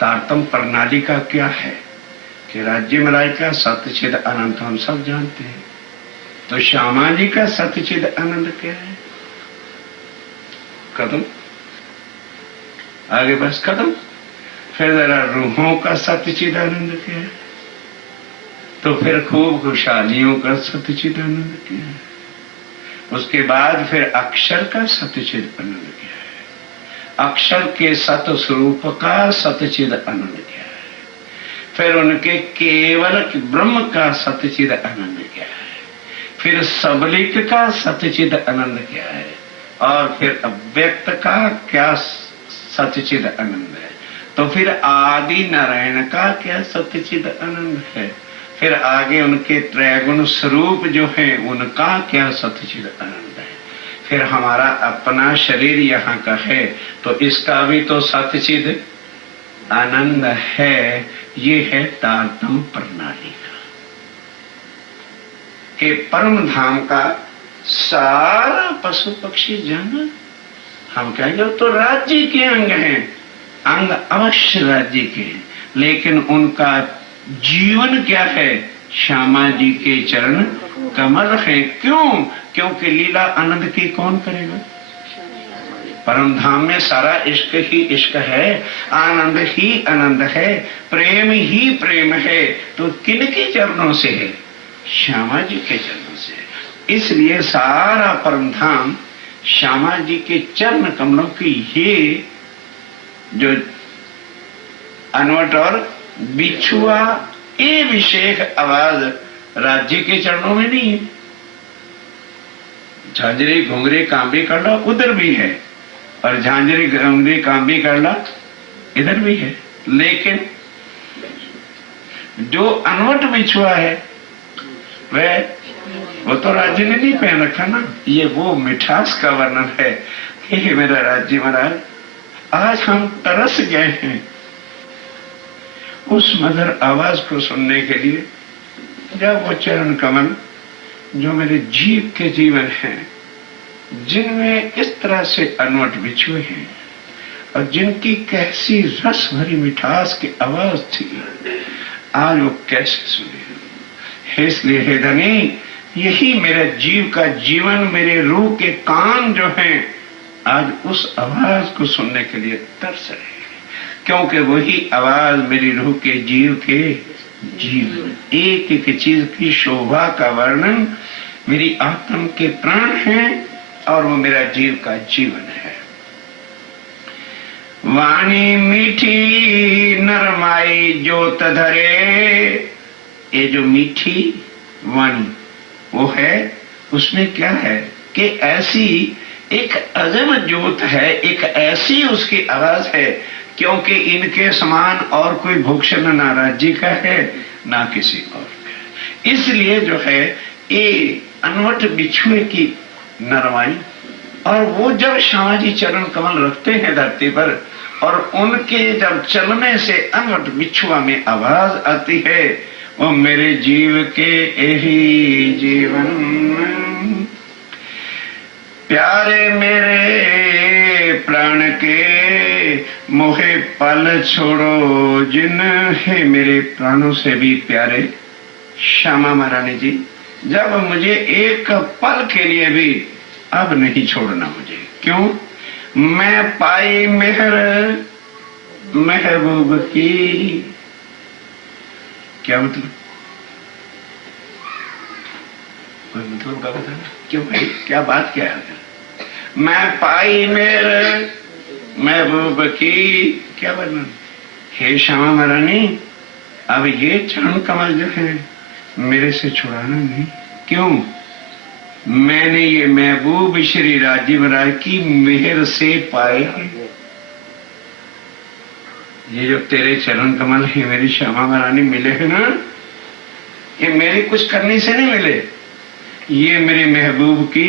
तारतम प्रणाली का क्या है कि राज्य महाराज का सत्यचिद अनंत हम सब जानते हैं, तो श्यामा जी का सत्यचिद आनंद क्या है? कदम आगे बस कदम। फिर जरा रूहों का सत्यचिद आनंद क्या है? तो फिर खूब खुशहालियों का सत्यचिद आनंद क्या है? उसके बाद फिर अक्षर का सत्यचिद आनंद क्या है? अक्षर के सत स्वरूप का सत्यचिद आनंद क्या है? फिर उनके केवल ब्रह्म का सत्यचिद आनंद क्या है? फिर सबलिक का सत्यचिद आनंद क्या है? और फिर अव्यक्त का क्या सच्चिद आनंद है, तो फिर आदि नारायण का क्या सच्चिद आनंद है, फिर आगे उनके त्रैगुण स्वरूप जो है उनका क्या सच्चिद आनंद है, फिर हमारा अपना शरीर यहाँ का है तो इसका भी तो सच्चिद आनंद है। ये है तारतम्य प्रणाली का कि परम धाम का सारा पशु पक्षी जानवर, हम कहेंगे तो राज्य के अंग हैं, अंग अवश्य राज्य के, लेकिन उनका जीवन क्या है, श्यामा जी के चरण कमल है। क्यों? क्योंकि लीला आनंद की कौन करेगा? परम धाम में सारा इश्क ही इश्क है, आनंद ही आनंद है, प्रेम ही प्रेम है, तो किनके चरणों से है? श्यामा जी के चरणों से। इसलिए सारा परम धाम श्यामा जी के चरण कमलों की ये जो अनवट और बिछुआ ये विशेष आवाज राज्य के चरणों में नहीं है। झांझरी घुंघरी कांबी करला उधर भी है और झांझरी घुंघरी कांबी करला इधर भी है, लेकिन जो अनवट बिछुआ है वो तो राज्य ने नहीं पहन रखा ना। ये वो मिठास का वर्णन है कि मेरा राज्य महाराज आज हम तरस गए हैं उस मधुर आवाज को सुनने के लिए, जब वो चरण कमल जो मेरे जीव के जीवन हैं, जिनमें इस तरह से अनवट बिछुए हैं और जिनकी कैसी रस भरी मिठास की आवाज थी, आज वो कैसे सुने। इसलिए हे धनी, यही मेरे जीव का जीवन, मेरे रूह के कान जो हैं आज उस आवाज को सुनने के लिए तरस रहे हैं, क्योंकि वही आवाज मेरी रूह के जीव के जीवन, एक एक चीज की शोभा का वर्णन मेरी आत्म के प्राण हैं और वो मेरा जीव का जीवन है। वाणी मीठी नरमाई जोत धरे, ये जो मीठी वाणी वो है, उसमें क्या है कि ऐसी एक अजम ज्योत है, एक ऐसी उसकी आवाज है, क्योंकि इनके समान और कोई भूषण ना राज्य का है ना किसी और का। इसलिए जो है ये अनवट बिछुए की नरमाई, और वो जब श्यामा जी चरण कमल रखते हैं धरती पर और उनके जब चलने से अनवट बिछुआ में आवाज आती है, वो मेरे जीव के यही जीवन प्यारे मेरे प्राण के मोहे पल छोड़ो जिन, है मेरे प्राणों से भी प्यारे श्यामा महारानी जी, जब मुझे एक पल के लिए भी अब नहीं छोड़ना मुझे। क्यों? मैं पाई मेहर महबूब की। क्या मतलब? कोई मतलब का बता? क्यों भाई, क्या बात क्या है? मैं पाई मेरे महबूब की, क्या वर्णन? हे श्यामा महारानी, अब ये चरण कमल जो है मेरे से छुड़ाना नहीं। क्यों? मैंने ये महबूब श्री राजीव महाराज की मेहर से पाए हैं। ये जो तेरे चरण कमल है मेरी श्यामा महारानी मिले हैं ना, ये मेरी कुछ करने से नहीं मिले, ये मेरे महबूब की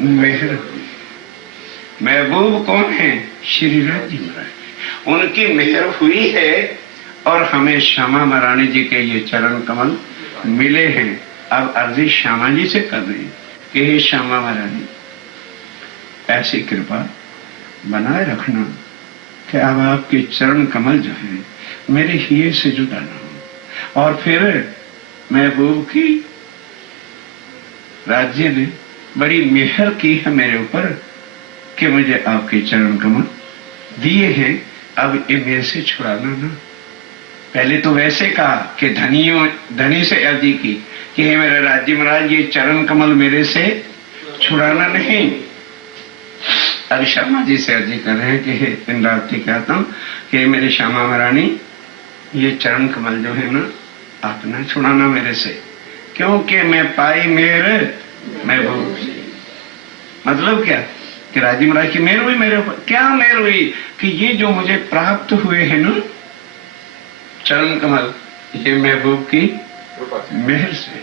मेहर। महबूब कौन है? श्री राजीव महाराज, उनकी मेहर हुई है और हमें श्यामा महारानी जी के ये चरण कमल मिले हैं। अब अर्जी श्यामा जी से कर रही कि हे श्यामा महारानी, ऐसी कृपा बनाए रखना कि अब आपके चरण कमल जो है मेरे हिये से जुदा ना हो। और फिर महबूब की राज्य ने बड़ी मेहर की है मेरे ऊपर कि मुझे आपके चरण कमल दिए हैं, अब ये मेरे से छुड़ाना ना। पहले तो वैसे कहा कि धनी से अर्जी की कि हे मेरे राज्य महाराज, ये चरण कमल मेरे से छुड़ाना नहीं। अब श्यामा जी से अर्जी कर रहे हैं कि हे इंद्रावती कहता हूं कि मेरे श्यामा महारानी, ये चरण कमल जो है ना आप ना छुड़ाना मेरे से, क्योंकि मैं पाई मेरे महबूब। मतलब क्या कि राजी महाराज की मेहर हुई मेरे ऊपर। क्या मेहर हुई कि ये जो मुझे प्राप्त हुए हैं ना चरण कमल, ये महबूब की मेहर से,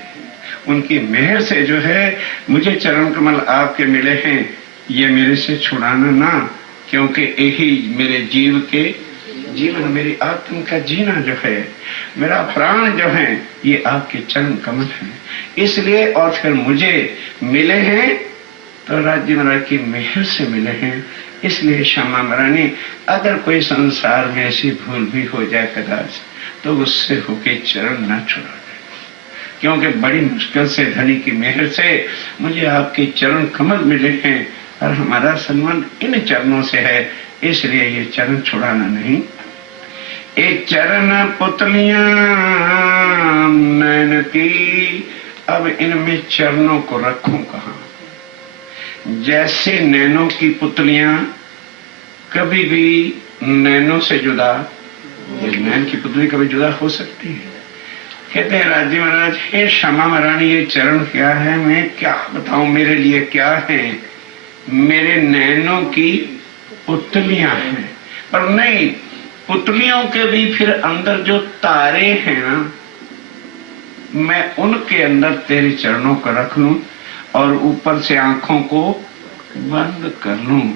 उनकी मेहर से जो है मुझे चरण कमल आपके मिले हैं। ये मेरे से छुड़ाना ना, क्योंकि यही मेरे जीव के जीवन, मेरी आत्म का जीना जो है, मेरा प्राण जो है, ये आपके चरण कमल हैं। इसलिए और फिर मुझे मिले हैं तो राज्य महाराज की मेहर से मिले हैं। इसलिए श्यामा महारानी, अगर कोई संसार में ऐसी भूल भी हो जाए कदाच, तो उससे होके चरण ना छुड़ा दे, क्योंकि बड़ी मुश्किल से धनी की मेहर से मुझे आपके चरण कमल मिले हैं और हमारा संबंध इन चरणों से है। इसलिए ये चरण छुड़ाना नहीं। एक चरण पुतलियां नैन की, अब इनमें चरणों को रखूं कहां? जैसे नैनों की पुतलियां कभी भी नैनों से जुदा, ये नैन की पुतली कभी जुदा हो सकती है? कहते हैं राजी महाराज, हे श्यामा महारानी, ये चरण क्या है? मैं क्या बताऊं मेरे लिए क्या है? मेरे नैनों की पुतलियां हैं। पर नहीं, पुतलियों के भी फिर अंदर जो तारे हैं ना, मैं उनके अंदर तेरे चरणों को रख लूं और ऊपर से आंखों को बंद कर लूं,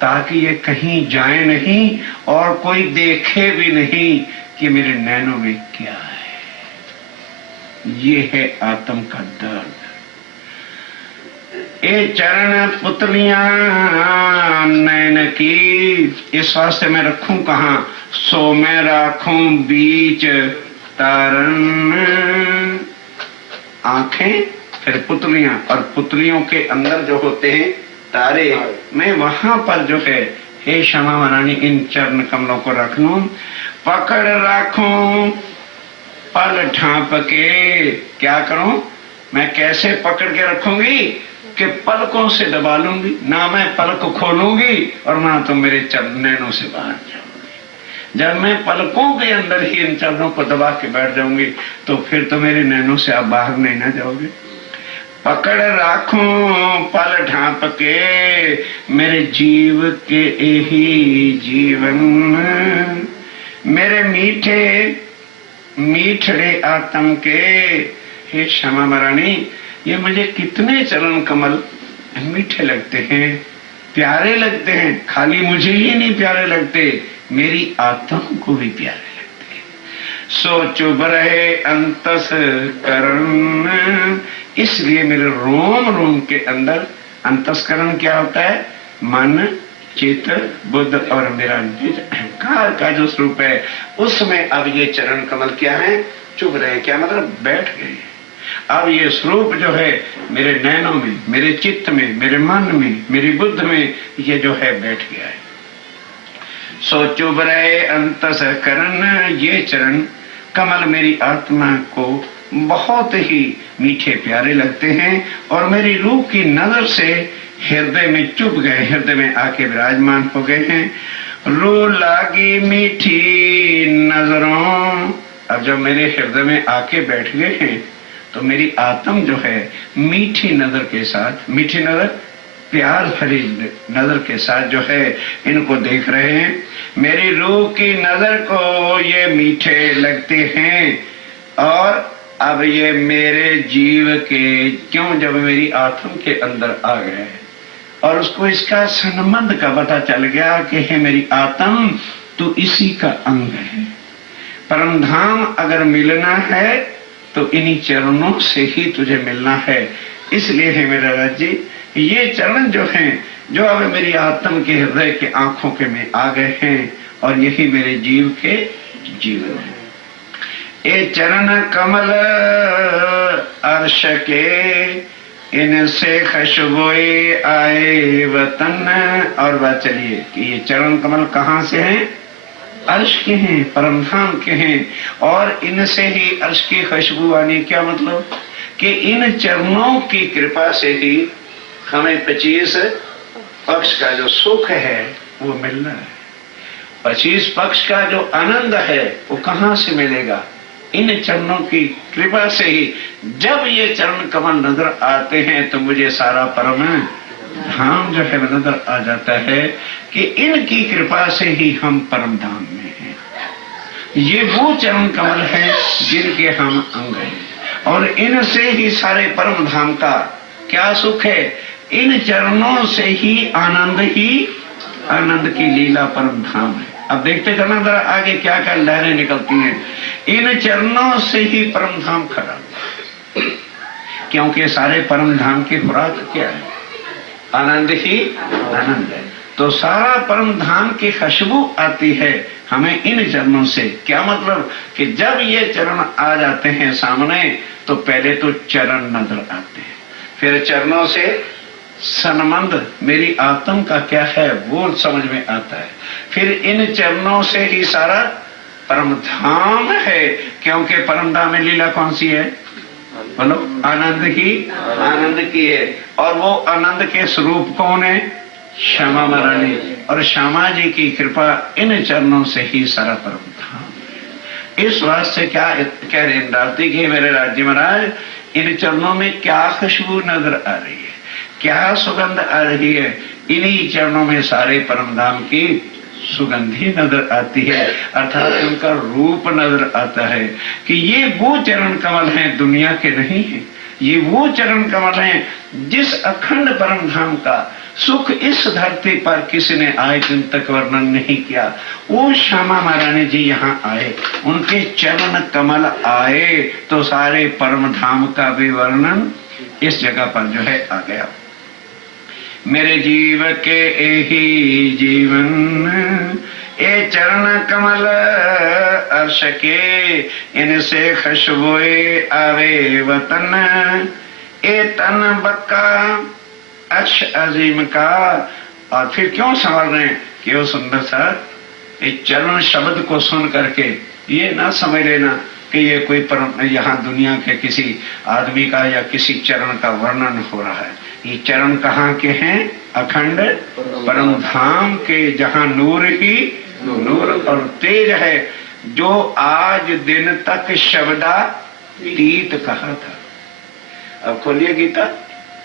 ताकि ये कहीं जाए नहीं और कोई देखे भी नहीं कि मेरे नैनों में क्या है। ये है आत्म का दर्द। ये चरण पुतलियां नैन की, इस वास्ते मैं रखूं कहां? सो मैं राखूं बीच तारन। आंखें फिर पुतलियां, और पुतलियों के अंदर जो होते हैं तारे, मैं वहां पर जो है हे श्यामा महारानी इन चरण कमलों को रख लूं। पकड़ राखूं पल ढांप के, क्या करूं? मैं कैसे पकड़ के रखूंगी कि पलकों से दबा लूंगी, ना मैं पलक खोलूंगी और ना तो मेरे नैनों से बाहर जाऊंगी। जब मैं पलकों के अंदर ही इन चरणों को दबा के बैठ जाऊंगी तो फिर तो मेरे नैनों से आप बाहर नहीं ना जाओगे। पकड़ राखूं पल ढांप के, मेरे जीव के यही जीवन, मेरे मीठे मीठड़े आत्म के। हे श्यामा महारानी, ये मुझे कितने चरण कमल मीठे लगते हैं, प्यारे लगते हैं। खाली मुझे ही नहीं प्यारे लगते, मेरी आत्मा को भी प्यारे लगते हैं। सो चुभ रहे अंतस करण, इसलिए मेरे रोम रोम के अंदर अंतस्करण क्या होता है? मन, चित्त, बुद्ध और मेरा निज अहंकार का जो स्वरूप है, उसमें अब ये चरण कमल क्या है? चुभ रहे। क्या मतलब? बैठ गए। अब ये स्वरूप जो है मेरे नैनों में, मेरे चित्त में, मेरे मन में, मेरी बुद्ध में, ये जो है बैठ गया है। सो चुभ रहे अंतस्करण, ये चरण कमल मेरी आत्मा को बहुत ही मीठे प्यारे लगते हैं और मेरी रूह की नजर से हृदय में चुभ गए, हृदय में आके विराजमान हो गए हैं। रूह लागी मीठी नजरों, अब जब मेरे हृदय में आके बैठ गए हैं तो मेरी आत्म जो है मीठी नजर के साथ, मीठी नजर प्यार भरी नजर के साथ जो है इनको देख रहे हैं। मेरी रूह की नजर को ये मीठे लगते हैं और अब ये मेरे जीव के, क्यों? जब मेरी आत्म के अंदर आ गए और उसको इसका संबंध का पता चल गया कि है मेरी आत्म तो इसी का अंग है। परम धाम अगर मिलना है तो इन्हीं चरणों से ही तुझे मिलना है। इसलिए है मेरा राज्य, ये चरण जो हैं, जो अब मेरी आत्म के हृदय के आंखों के में आ गए हैं और यही मेरे जीव के जीवन है। ये चरण कमल अर्श के, इनसे खुशबुए आए वतन। और बात चलिए कि ये चरण कमल कहाँ से हैं? अर्श के हैं, परम धाम के हैं और इनसे ही अर्श की खुशबू आनी। क्या मतलब? कि इन चरणों की कृपा से ही हमें 25 पक्ष का जो सुख है वो मिलना है। 25 पक्ष का जो आनंद है वो कहाँ से मिलेगा? इन चरणों की कृपा से ही। जब ये चरण कमल नजर आते हैं तो मुझे सारा परम धाम जो है नजर आ जाता है कि इनकी कृपा से ही हम परम धाम में हैं। ये वो चरण कमल हैं जिनके हम अंग हैं और इनसे ही सारे परम धाम का क्या सुख है। इन चरणों से ही आनंद की लीला परम धाम है। अब देखते चलना जरा आगे क्या क्या लहरें निकलती हैं। इन चरणों से ही परम धाम खड़ा, क्योंकि सारे परम धाम की खुराक क्या है? आनंद ही आनंद है। तो सारा परम धाम की खुशबू आती है हमें इन चरणों से। क्या मतलब कि जब ये चरण आ जाते हैं सामने तो पहले तो चरण नजर आते हैं, फिर चरणों से संबंध मेरी आत्म का क्या है वो समझ में आता है, फिर इन चरणों से ही सारा परम धाम है, क्योंकि परम धाम में लीला कौन सी है? बोलो, आनंद की है। और वो आनंद के स्वरूप कौन है? श्यामा महारानी। और श्यामा जी की कृपा इन चरणों से ही सारा परम धाम। इस वास्ते क्या कह रहे इंद्रावती के मेरे राज्य महाराज, इन चरणों में क्या खुशबू नजर आ रही है, क्या सुगंध आ रही है। इन्हीं चरणों में सारे परम धाम की सुगंधी नजर आती है, अर्थात उनका रूप नजर आता है कि ये वो चरण कमल हैं, दुनिया के नहीं है। ये वो चरण कमल हैं जिस अखंड परम धाम का सुख इस धरती पर किसी ने आज दिन तक वर्णन नहीं किया। वो श्यामा महारानी जी यहाँ आए, उनके चरण कमल आए तो सारे परम धाम का भी वर्णन इस जगह पर जो है आ गया। मेरे जीव के एही जीवन ए चरण कमल अर्श के, इनसे खुशबुए आवे वतन ए तन बक्का अर्श अजीम का। और फिर क्यों संवर रहे हैं कि वो सुंदर सा इस चरण शब्द को सुन करके ये ना समझ लेना कि ये कोई परम यहाँ दुनिया के किसी आदमी का या किसी चरण का वर्णन हो रहा है। ये चरण कहाँ के हैं? अखंड परम धाम के, जहाँ नूर ही नूर और तेज है, जो आज दिन तक शब्दातीत कहा था। अब खोलिए गीता,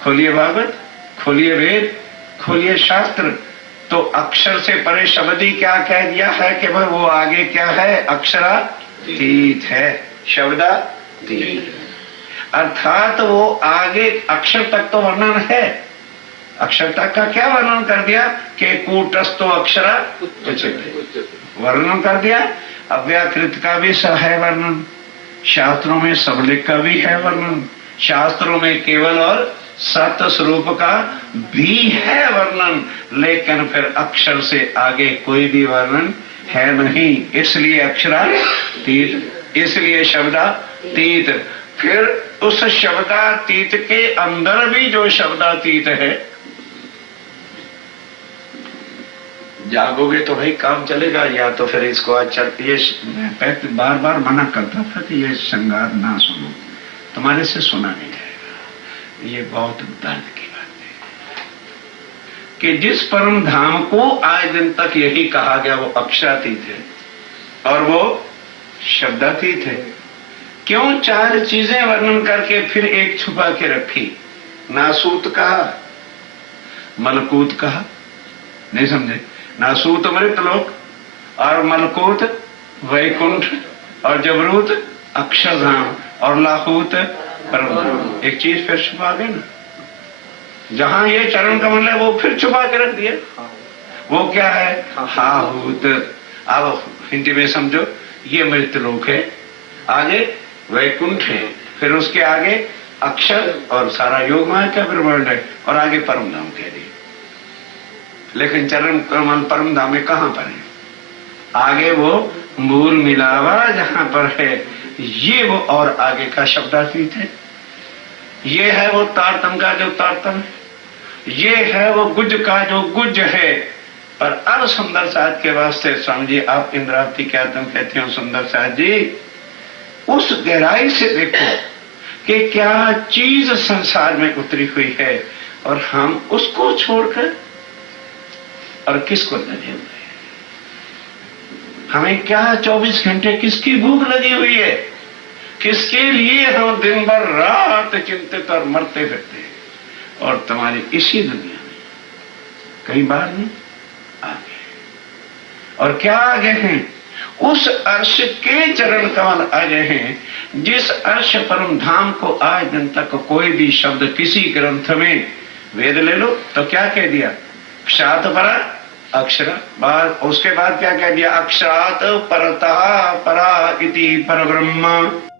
खोलिए भागवत, खोलिए वेद, खोलिए शास्त्र, तो अक्षर से परे शब्द ही क्या कह दिया है कि भाई वो आगे क्या है? अक्षरातीत है, शब्दातीत। अर्थात वो आगे अक्षर तक तो वर्णन है, अक्षर तक का क्या वर्णन कर दिया कि कूटस्थो अक्षरा वर्णन कर दिया। अव्याकृत का भी है वर्णन, शास्त्रों में सबलिक का भी है वर्णन, शास्त्रों में केवल और सत्य स्वरूप का भी है वर्णन, लेकिन फिर अक्षर से आगे कोई भी वर्णन है नहीं। इसलिए अक्षरातीत, इसलिए शब्दातीत। फिर उस शब्दातीत के अंदर भी जो शब्दातीत है, जागोगे तो भाई काम चलेगा, या तो फिर इसको आज ये मैं बार बार मना करता था कि ये श्रृंगार ना सुनो, तुम्हारे से सुना नहीं जाएगा। ये बहुत दर्द की बात है कि जिस परम धाम को आज दिन तक यही कहा गया वो अक्षरातीत है और वो शब्दातीत है। क्यों चार चीजें वर्णन करके फिर एक छुपा के रखी? नासूत कहा, मलकूत कहा, नहीं समझे? नासूत मृतलोक और मलकूत वैकुंठ और जबरूत अक्षरधाम और लाहूत परमधाम। एक चीज फिर छुपा गई ना, जहां ये चरण कमल है वो फिर छुपा के रख दिए। वो क्या है? हाहूत। अब हिंदी में समझो, ये मृतलोक है, आगे वैकुंठ है, फिर उसके आगे अक्षर और सारा योग माया का ब्रह्मांड है, और आगे परम धाम कह दिए। लेकिन चरण कमल परम धाम में कहां पर है? आगे वो मूल मिलावा जहां पर है, ये वो और आगे का शब्दातीत है। ये है वो तारतम का जो तारतम है, ये है वो गुज का जो गुज है। पर अब सुंदर साथ के वास्ते स्वामी जी, आप इंद्रावती क्या तुम कहते हो सुंदर साथ जी, उस गहराई से देखो कि क्या चीज संसार में उतरी हुई है और हम उसको छोड़कर और किसको लगे हुए हैं। हमें क्या 24 घंटे किसकी भूख लगी हुई है, किसके लिए हम दिन भर रात चिंतित और मरते फिरते हैं। और तुम्हारी इसी दुनिया में कई बार नहीं आगे। और क्या आगे हैं? उस अर्श के चरण कमल आगे हैं जिस अर्श परम धाम को आज दिन तक कोई भी शब्द किसी ग्रंथ में, वेद ले लो तो क्या कह दिया? क्षात परा अक्षर, बाद उसके बाद क्या कह दिया? अक्षरात परतः परा इति परब्रह्म।